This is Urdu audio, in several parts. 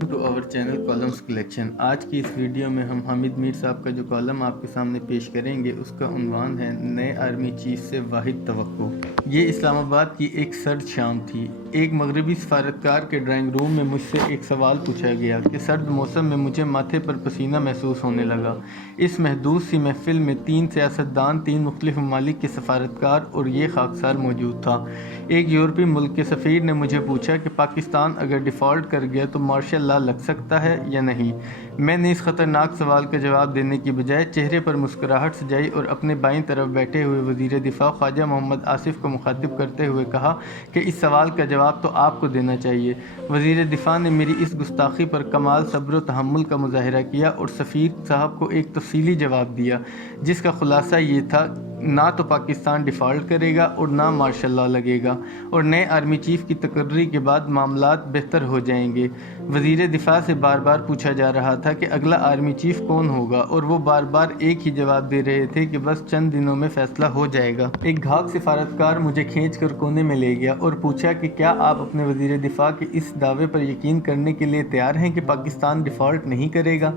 To our channel columns collection. آج کی اس ویڈیو میں ہم حامد میر صاحب کا جو کالم آپ کے سامنے پیش کریں گے اس کا عنوان ہے نئے آرمی چیف سے واحد توقع۔ یہ اسلام آباد کی ایک سرد شام تھی۔ ایک مغربی سفارتکار کے ڈرائنگ روم میں مجھ سے ایک سوال پوچھا گیا کہ سرد موسم میں مجھے ماتھے پر پسینہ محسوس ہونے لگا۔ اس محدود سی محفل میں 3 سیاستدان، 3 مختلف ممالک کے سفارتکار اور یہ خاکسار موجود تھا۔ ایک یورپی ملک کے سفیر نے مجھے پوچھا کہ پاکستان اگر ڈیفالٹ کر گیا تو مارشل لا لگ سکتا ہے یا نہیں۔ میں نے اس خطرناک سوال کا جواب دینے کی بجائے چہرے پر مسکراہٹ سجائی اور اپنے بائیں طرف بیٹھے ہوئے وزیر دفاع خواجہ محمد آصف کو مخاطب کرتے ہوئے کہا کہ اس سوال کا جواب تو آپ کو دینا چاہیے۔ وزیر دفاع نے میری اس گستاخی پر کمال صبر و تحمل کا مظاہرہ کیا اور سفیر صاحب کو ایک تفصیلی جواب دیا، جس کا خلاصہ یہ تھا نہ تو پاکستان ڈیفالٹ کرے گا اور نہ مارشل لا لگے گا، اور نئے آرمی چیف کی تقرری کے بعد معاملات بہتر ہو جائیں گے۔ وزیر دفاع سے بار بار پوچھا جا رہا تھا کہ اگلا آرمی چیف کون ہوگا، اور وہ بار بار ایک ہی جواب دے رہے تھے کہ بس چند دنوں میں فیصلہ ہو جائے گا۔ ایک گھاگ سفارتکار مجھے کھینچ کر کونے میں لے گیا اور پوچھا کہ کیا آپ اپنے وزیر دفاع کے اس دعوے پر یقین کرنے کے لیے تیار ہیں کہ پاکستان ڈیفالٹ نہیں کرے گا؟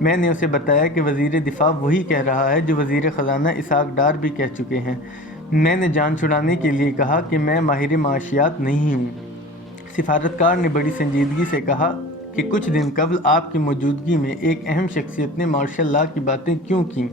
میں نے اسے بتایا کہ وزیر دفاع وہی کہہ رہا ہے جو وزیر خزانہ اسحاق ڈار بھی کہہ چکے ہیں۔ میں نے جان چھڑانے کے لیے کہا کہ میں ماہر معاشیات نہیں ہوں۔ سفارتکار نے بڑی سنجیدگی سے کہا کہ کچھ دن قبل آپ کی موجودگی میں ایک اہم شخصیت نے مارشل لا کی باتیں کیوں کیں؟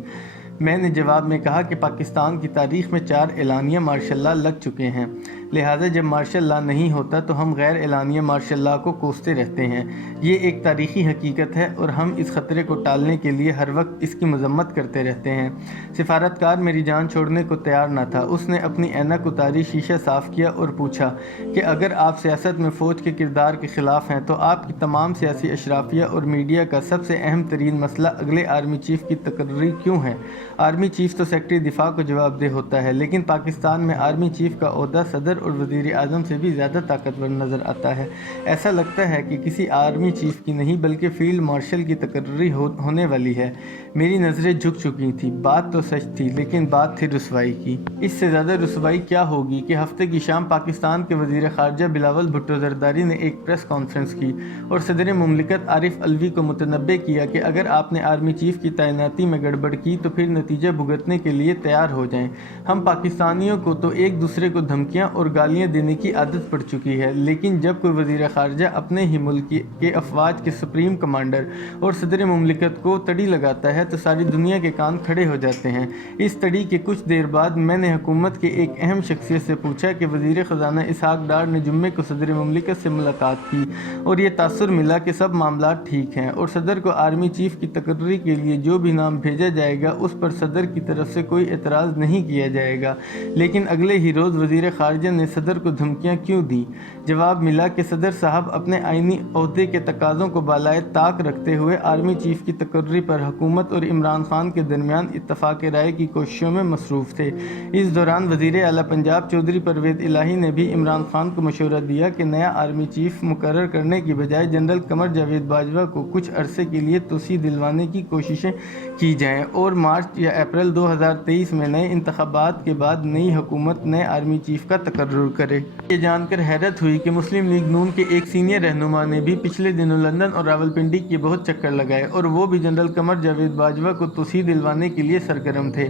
میں نے جواب میں کہا کہ پاکستان کی تاریخ میں 4 اعلانیہ مارشل لا لگ چکے ہیں، لہٰذا جب مارشل لا نہیں ہوتا تو ہم غیر اعلانیہ مارشل لا کو کوستے رہتے ہیں۔ یہ ایک تاریخی حقیقت ہے اور ہم اس خطرے کو ٹالنے کے لیے ہر وقت اس کی مذمت کرتے رہتے ہیں۔ سفارتکار میری جان چھوڑنے کو تیار نہ تھا۔ اس نے اپنی اینک اتاری، شیشہ صاف کیا اور پوچھا کہ اگر آپ سیاست میں فوج کے کردار کے خلاف ہیں تو آپ کی تمام سیاسی اشرافیہ اور میڈیا کا سب سے اہم ترین مسئلہ اگلے آرمی چیف کی تقرری کیوں ہے؟ آرمی چیف تو سیکرٹری دفاع کو جواب دہ ہوتا ہے، لیکن پاکستان میں آرمی چیف کا عہدہ صدر اور وزیر اعظم سے بھی زیادہ طاقتور نظر آتا ہے۔ ایسا لگتا ہے کہ کسی آرمی چیف کی نہیں بلکہ فیلڈ مارشل کی تقرری ہونے والی ہے۔ میری نظریں جھک چکی تھیں۔ بات تو سچ تھی، لیکن بات تھی رسوائی کی۔ اس سے زیادہ رسوائی کیا ہوگی کہ ہفتے کی شام پاکستان کے وزیر خارجہ بلاول بھٹو زرداری نے ایک پریس کانفرنس کی اور صدر مملکت عارف علوی کو متنبہ کیا کہ اگر آپ نے آرمی چیف کی تعیناتی میں گڑبڑ کی تو پھر نتیجہ بھگتنے کے لیے تیار ہو جائیں۔ ہم پاکستانیوں کو تو ایک دوسرے کو دھمکیاں اور گالیاں دینے کی عادت پڑ چکی ہے، لیکن جب کوئی وزیر خارجہ اپنے ہی ملک کے افواج کے سپریم کمانڈر اور صدر مملکت کو تڑی لگاتا ہے تو ساری دنیا کے کان کھڑے ہو جاتے ہیں۔ اس تڑی کے کچھ دیر بعد میں نے حکومت کے ایک اہم شخصیت سے پوچھا کہ وزیر خزانہ اسحاق ڈار نے جمعے کو صدر مملکت سے ملاقات کی اور یہ تاثر ملا کہ سب معاملات ٹھیک ہیں اور صدر کو آرمی چیف کی تقرری کے لیے جو بھی نام بھیجا جائے گا اس پر صدر کی طرف سے کوئی اعتراض نہیں کیا جائے گا، لیکن اگلے ہی روز وزیر خارجہ نے صدر کو دھمکیاں کیوں دیں؟ جواب ملا کہ صدر صاحب اپنے آئینی عہدے کے تقاضوں کو بالائے طاق رکھتے ہوئے آرمی چیف کی تقرری پر حکومت اور عمران خان کے درمیان اتفاق رائے کی کوششوں میں مصروف تھے۔ اس دوران وزیر اعلیٰ پنجاب چودھری پرویز الہی نے بھی عمران خان کو مشورہ دیا کہ نیا آرمی چیف مقرر کرنے کی بجائے جنرل قمر جاوید باجوہ کو کچھ عرصے کے لیے توسیع دلوانے کی کوششیں کی جائیں اور مارچ یا اپریل 2023 میں نئے انتخابات کے بعد نئی حکومت نئے آرمی چیف کا تقرر کرے۔ یہ جان کر حیرت ہوئی کہ مسلم لیگ نون کے ایک سینئر رہنما نے بھی پچھلے دنوں لندن اور راولپنڈی کے بہت چکر لگائے اور وہ بھی جنرل قمر جاوید باجوہ کو توسیع دلوانے کے لیے سرگرم تھے۔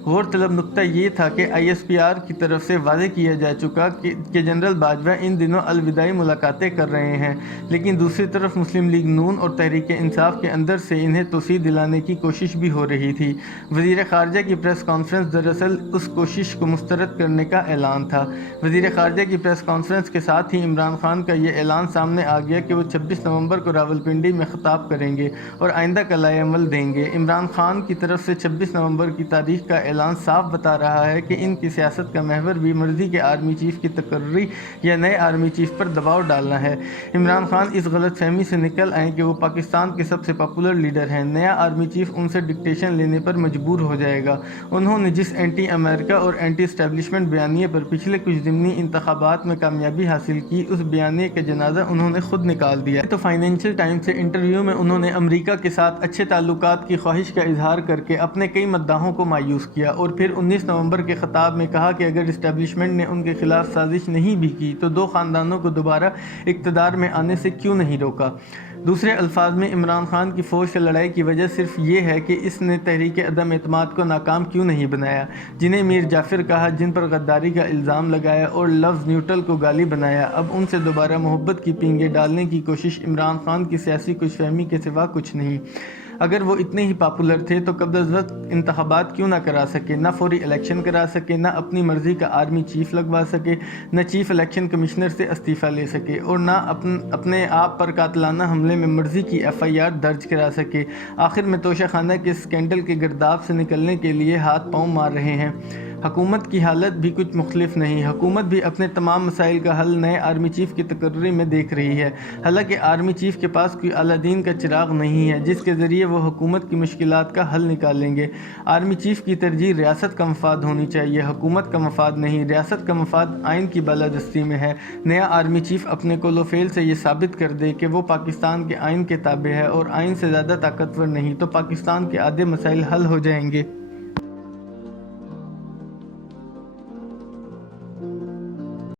غور طلب نکتہ یہ تھا کہ ISPR کی طرف سے واضح کیا جا چکا کہ جنرل باجوہ ان دنوں الوداعی ملاقاتیں کر رہے ہیں، لیکن دوسری طرف مسلم لیگ نون اور تحریک انصاف کے اندر سے انہیں توسیع دلانے کی کوشش بھی ہو رہی تھی۔ وزیر خارجہ کی پریس کانفرنس دراصل اس کوشش کو مسترد کرنے کا اعلان تھا۔ وزیر خارجہ کی پریس کانفرنس کے ساتھ ہی عمران خان کا یہ اعلان سامنے آ گیا کہ وہ 26 نومبر کو راولپنڈی میں خطاب کریں گے اور آئندہ کا لائحہ عمل دیں گے۔ عمران خان کی طرف سے 26 نومبر کی تاریخ کا اعلان صاف بتا رہا ہے کہ ان کی سیاست کا محور بھی مرضی کے آرمی چیف کی تقرری یا نئے آرمی چیف پر دباؤ ڈالنا ہے۔ عمران خان اس غلط فہمی سے نکل آئیں کہ وہ پاکستان کے سب سے پاپولر لیڈر ہیں۔ نیا آرمی چیف ان سے ڈکٹیشن لینے پر مجبور ہو جائے گا۔ انہوں نے جس اینٹی امریکہ اور اینٹی اسٹیبلشمنٹ بیانیے پر پچھلے کچھ ضمنی انتخابات میں کامیابی حاصل کی، اس بیانیے کا جنازہ انہوں نے خود نکال دیا۔ تو فائنینشل ٹائمز سے انٹرویو میں انہوں نے امریکہ کے ساتھ اچھے تعلقات کی خواہش کا اظہار کر کے اپنے کئی مداحوں کو مایوس کیا اور پھر 19 نومبر کے خطاب میں کہا کہ اگر اسٹیبلشمنٹ نے ان کے خلاف سازش نہیں بھی کی تو 2 خاندانوں کو دوبارہ اقتدار میں آنے سے کیوں نہیں روکا۔ دوسرے الفاظ میں عمران خان کی فوج سے لڑائی کی وجہ صرف یہ ہے کہ اس نے تحریک عدم اعتماد کو ناکام کیوں نہیں بنایا، جنہیں میر جعفر کہا، جن پر غداری کا الزام لگایا اور لفظ نیوٹرل کو گالی بنایا۔ اب ان سے دوبارہ محبت کی پینگیں ڈالنے کی کوشش عمران خان کی سیاسی کچھ فہمی کے سوا کچھ نہیں۔ اگر وہ اتنے ہی پاپولر تھے تو قبل از وقت انتخابات کیوں نہ کرا سکے، نہ فوری الیکشن کرا سکے، نہ اپنی مرضی کا آرمی چیف لگوا سکے، نہ چیف الیکشن کمشنر سے استعفیٰ لے سکے، اور نہ اپنے آپ پر قاتلانہ حملے میں مرضی کی FIR درج کرا سکے۔ آخر میں توشہ خانہ کے اسکینڈل کے گرداب سے نکلنے کے لیے ہاتھ پاؤں مار رہے ہیں۔ حکومت کی حالت بھی کچھ مختلف نہیں۔ حکومت بھی اپنے تمام مسائل کا حل نئے آرمی چیف کی تقرری میں دیکھ رہی ہے، حالانکہ آرمی چیف کے پاس کوئی اعلیٰ دین کا چراغ نہیں ہے جس کے ذریعے وہ حکومت کی مشکلات کا حل نکالیں گے۔ آرمی چیف کی ترجیح ریاست کا مفاد ہونی چاہیے، حکومت کا مفاد نہیں۔ ریاست کا مفاد آئین کی بالادستی میں ہے۔ نیا آرمی چیف اپنے قول و فعل سے یہ ثابت کر دے کہ وہ پاکستان کے آئین کے تابع ہے اور آئین سے زیادہ طاقتور نہیں، تو پاکستان کے آدھے مسائل حل ہو جائیں گے۔